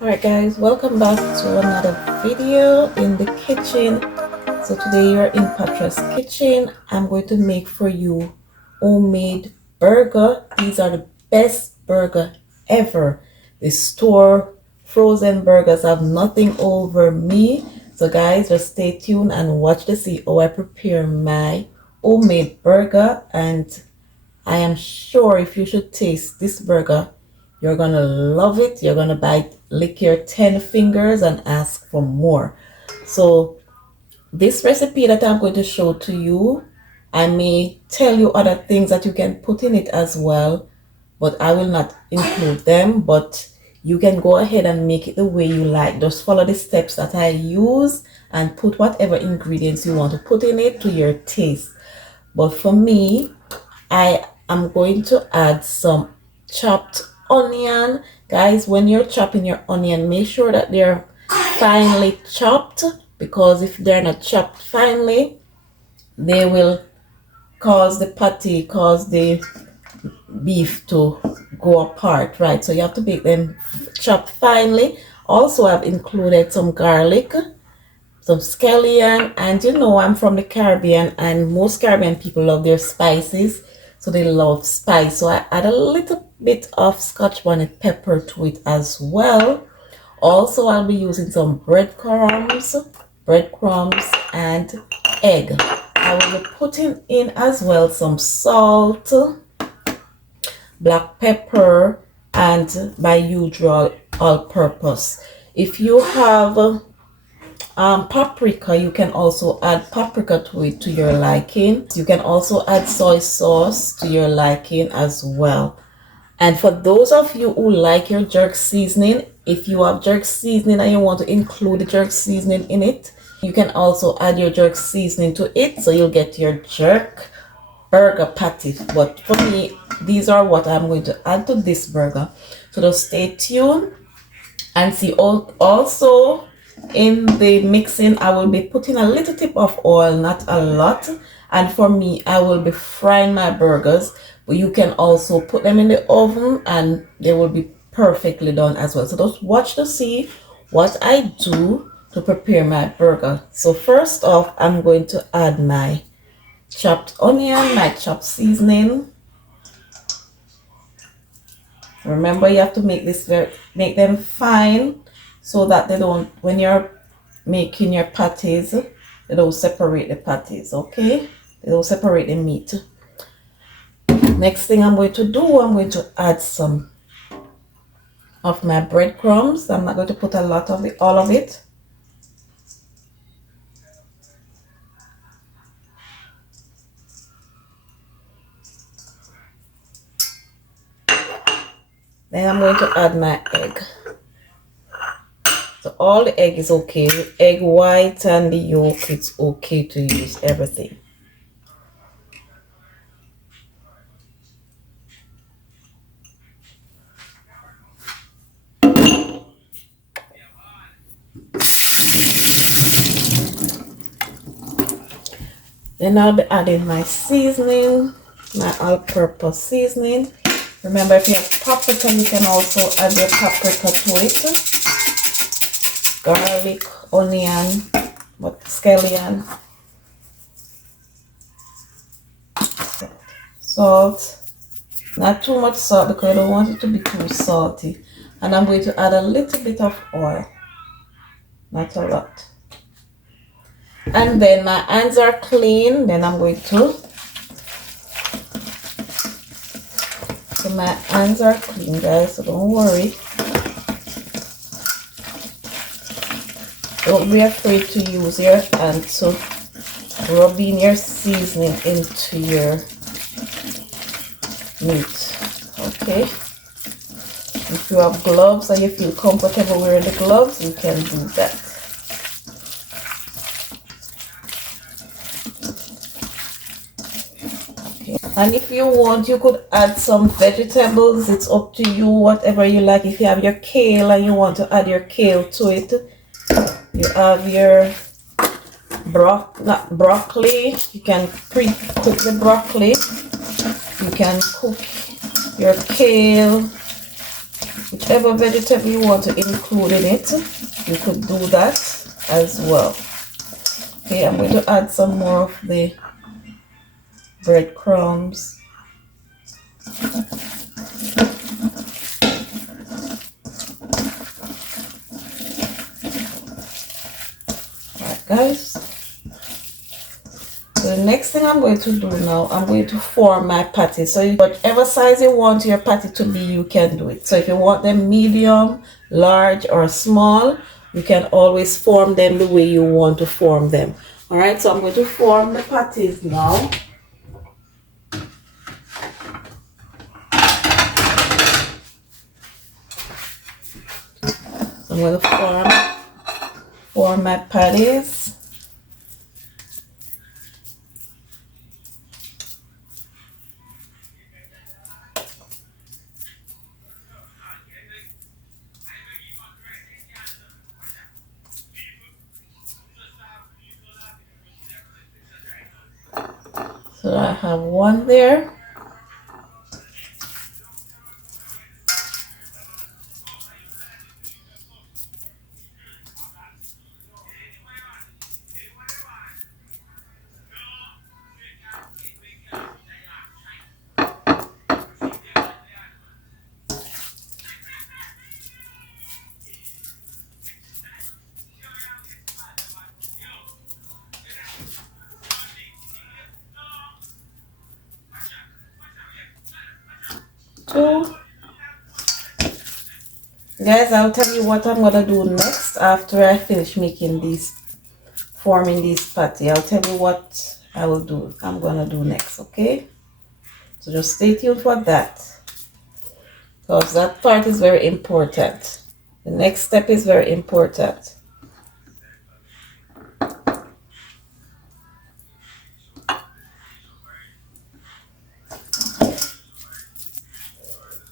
Alright guys, welcome back to another video in the kitchen. So today you're in Patria's kitchen. I'm going to make for you homemade burger. These are the best burger ever. The store frozen burgers have nothing over me. So guys, just stay tuned and watch to see how I prepare my homemade burger, and I am sure if you should taste this burger, you're gonna love it. You're gonna bite, lick your 10 fingers and ask for more. So this recipe that I'm going to show to you, I may tell you other things that you can put in it as well, but I will not include them. But you can go ahead and make it the way you like. Just follow the steps that I use and put whatever ingredients you want to put in it to your taste. But for me, I am going to add some chopped onion. Guys, when you're chopping your onion, make sure that they're finely chopped, because if they're not chopped finely, they will cause the beef to go apart, right? So you have to make them chopped finely. Also, I've included some garlic, some scallion, and you know I'm from the Caribbean, and most Caribbean people love their spices, so they love spice. So I add a little bit of Scotch bonnet pepper to it as well. Also, I'll be using some breadcrumbs, and egg. I will be putting in as well some salt, black pepper, and my usual all-purpose. If you have paprika, you can also add paprika to it to your liking. You can also add soy sauce to your liking as well. And for those of you who like your jerk seasoning, if you have jerk seasoning and you want to include the jerk seasoning in it, you can also add your jerk seasoning to it, so you'll get your jerk burger patty. But for me, these are what I'm going to add to this burger. So just stay tuned and see. Also, in the mixing, I will be putting a little tip of oil, not a lot. And for me, I will be frying my burgers, but you can also put them in the oven and they will be perfectly done as well. So just watch to see what I do to prepare my burger. So first off, I'm going to add my chopped onion, my chopped seasoning. Remember, you have to make them fine, so that they don't, when you're making your patties, they don't separate the patties, okay? They don't separate the meat. Next thing I'm going to do, I'm going to add some of my breadcrumbs. I'm not going to put a lot of all of it. Then I'm going to add my egg. So all the egg is okay. Egg white and the yolk, it's okay to use everything. Then I'll be adding my seasoning, my all-purpose seasoning. Remember, if you have paprika, you can also add your paprika to it. Garlic, onion, scallion, salt. Not too much salt because I don't want it to be too salty. And I'm going to add a little bit of oil, not a lot. And then my hands are clean. Then I'm going to, so my hands are clean, guys, so don't worry. Don't be afraid to use your hand to rub in your seasoning into your meat, okay? If you have gloves and you feel comfortable wearing the gloves, you can do that. And if you want, you could add some vegetables. It's up to you, whatever you like. If you have your kale and you want to add your kale to it, you have your broccoli. You can pre-cook the broccoli. You can cook your kale. Whichever vegetable you want to include in it, you could do that as well. Okay, I'm going to add some more of the breadcrumbs. Alright guys, so the next thing I'm going to do now, I'm going to form my patty. So whatever size you want your patty to be, you can do it. So if you want them medium, large or small, you can always form them the way you want to form them. Alright, so I'm going to form the patties now. So I'm going to form my patties. So I have one there. Two. Guys, I'll tell you what I'm gonna do next after I finish forming these patty. I'll tell you what I'm gonna do next, okay? So just stay tuned for that, because that part is very important. The next step is very important.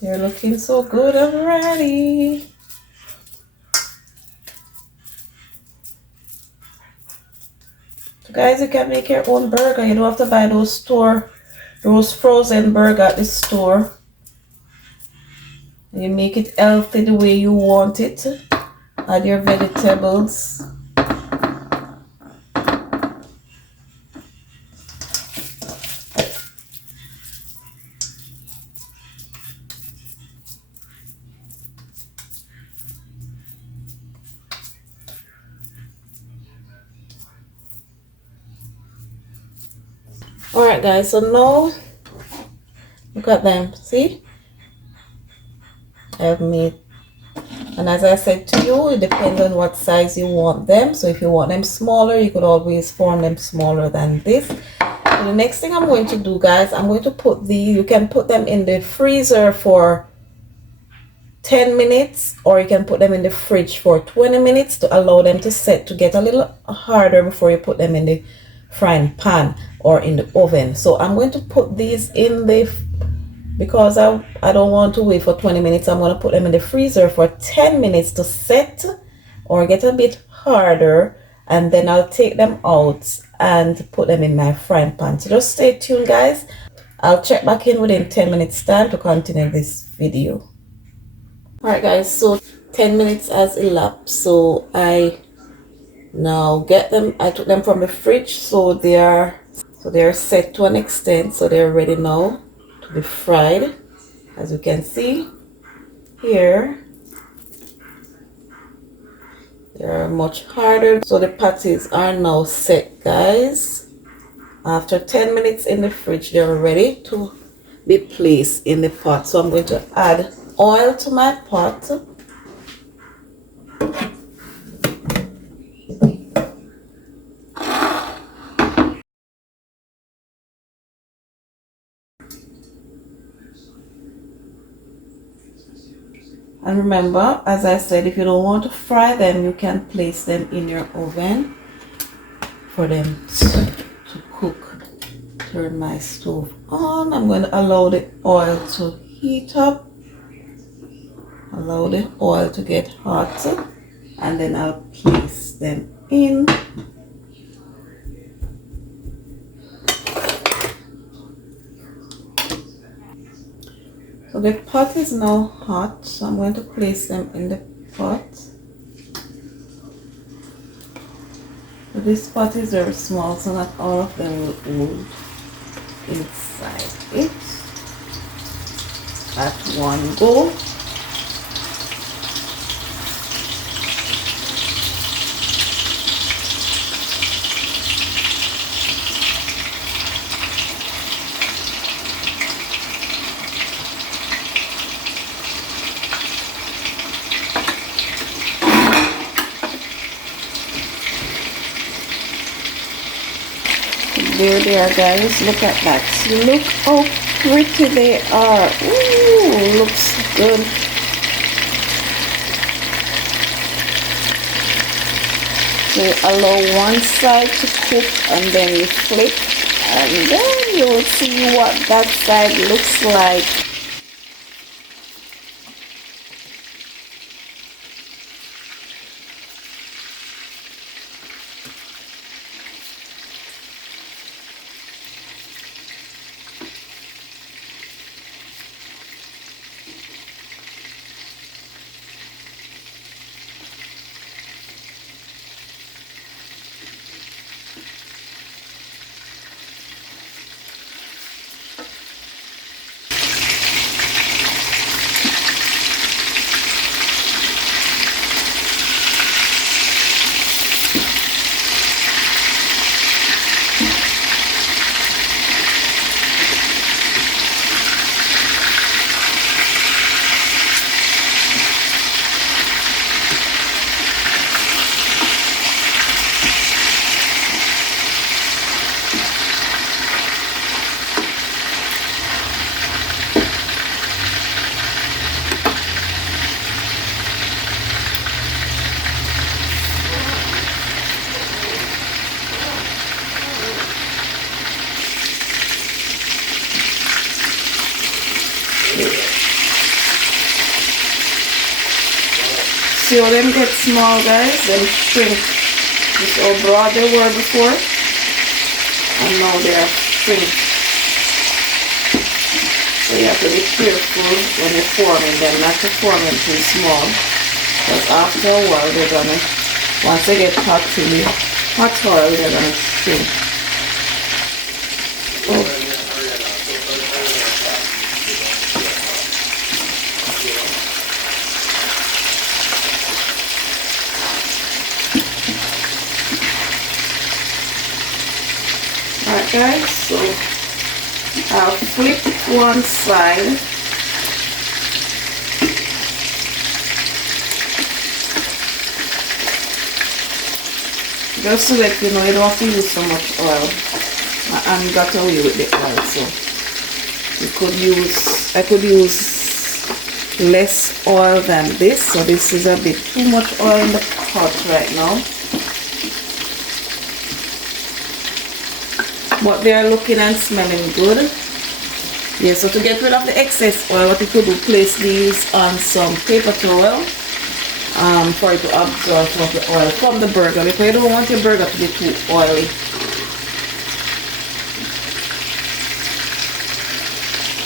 They're looking so good already. So guys, you can make your own burger. You don't have to buy those frozen burger at the store. You make it healthy the way you want it. Add your vegetables. Alright guys, so now look at them. See? I've made, and as I said to you, it depends on what size you want them. So if you want them smaller, you could always form them smaller than this. So the next thing I'm going to do, guys, I'm going to you can put them in the freezer for 10 minutes, or you can put them in the fridge for 20 minutes to allow them to set to get a little harder before you put them in the frying pan or in the oven. So I'm going to put these in because I don't want to wait for 20 minutes. I'm going to put them in the freezer for 10 minutes to set or get a bit harder, and then I'll take them out and put them in my frying pan. So just stay tuned guys. I'll check back in within 10 minutes time to continue this video. Alright guys, so 10 minutes has elapsed. So I now I took them from the fridge, so they are set to an extent, so they're ready now to be fried. As you can see here, they are much harder. So the patties are now set, guys. After 10 minutes in the fridge, they're ready to be placed in the pot. So I'm going to add oil to my pot. And remember, as I said, if you don't want to fry them, you can place them in your oven for them to cook. Turn my stove on. I'm going to allow the oil to heat up. Allow the oil to get hot, and then I'll place them in. So the pot is now hot, so I'm going to place them in the pot. But this pot is very small, so not all of them will hold inside it at one go. There they are, guys. Look at that. Look how pretty they are. Ooh, looks good. So allow one side to cook and then you flip and then you will see what that side looks like. See how them get small, guys? Them shrink. Just how broad they were before, and now they are shrink. So you have to be careful when you're forming them, not to form them too small, because after a while they're gonna, once they get hot oil, they're gonna shrink. Oh. Alright guys, so I'll flip one side. Just so that you know you don't have to use so much oil. And got away with the oil, so I could use less oil than this. So this is a bit too much oil in the pot right now. But they are looking and smelling good. Yeah, so to get rid of the excess oil, what you could do, place these on some paper towel for it to absorb some of the oil from the burger, because you don't want your burger to be too oily.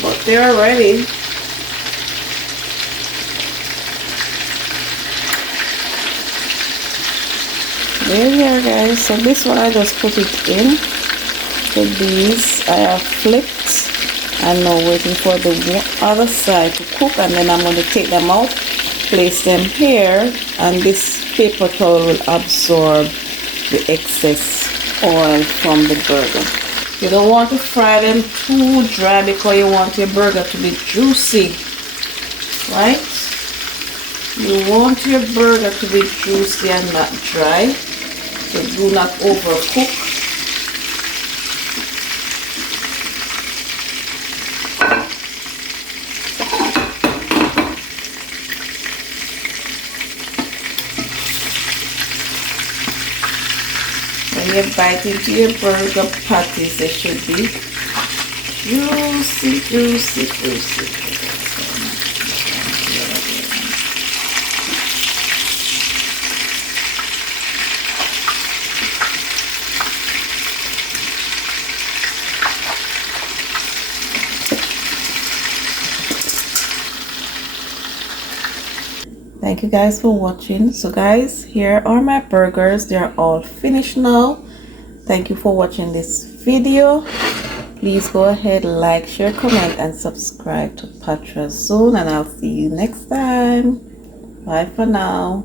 But they are ready. There we are, guys. So this one I just put it in. So these I have flipped and now waiting for the other side to cook, and then I'm going to take them out, place them here, and this paper towel will absorb the excess oil from the burger. You don't want to fry them too dry because you want your burger to be juicy, right? You want your burger to be juicy and not dry, so do not overcook. When you bite into your burger patties, they should be juicy, juicy, juicy. thank you guys for watching. So guys, here are my burgers. They're all finished now. Thank you for watching this video. Please go ahead, like, share, comment, and subscribe to Pattie soon, and I'll see you next time. Bye for now.